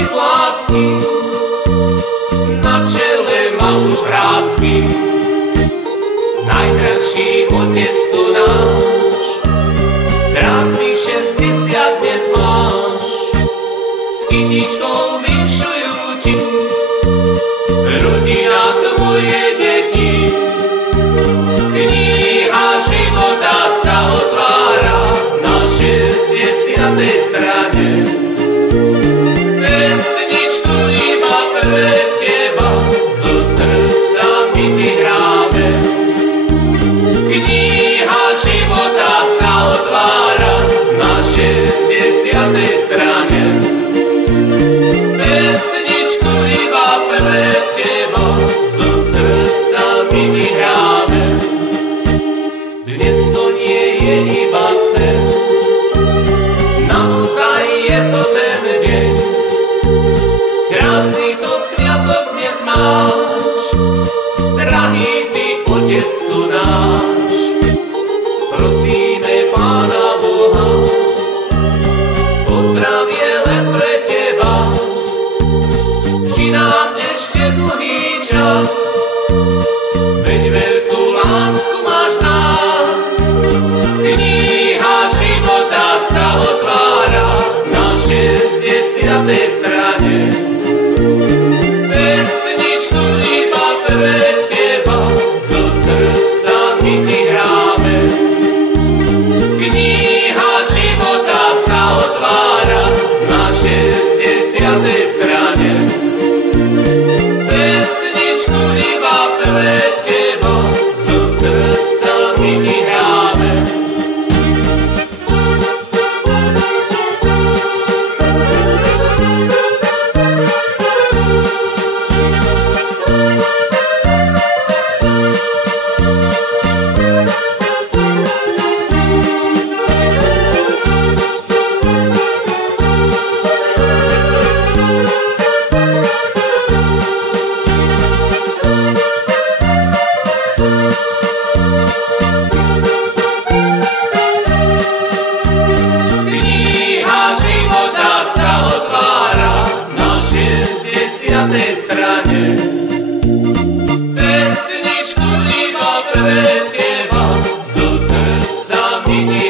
mi z lásky, na čele má už vrásky. Najdrahší otecko náš, krásnych 60 dnes máš. S kytičkou vinšujú ti rodina, tvoje deti. Kniha života sa otvára na 60. strane. Pesničku iba pre teba zo srdca my ti hráme. Kniha života sa otvára na 60. strane. Pesničku iba pre teba zo srdca my ti hráme. Dnes to nie je iba sen, naozaj je to ten deň. Krásny to sviatok dnes máš, drahý ty otecko náš. Prosíme Pána Boha o zdravie len pre teba, ži nám ešte dlhý čas, veď veľkú lásku máš nás. Kniha života sa otvára na 60. strane. Pesničku iba pre teba zo srdca my ti hráme. Kniha života sa otvára na 60. strane. Pesničku iba pre teba zo srdca my ti hráme. Strane. Pesničku iba pre teba zo srdca my ti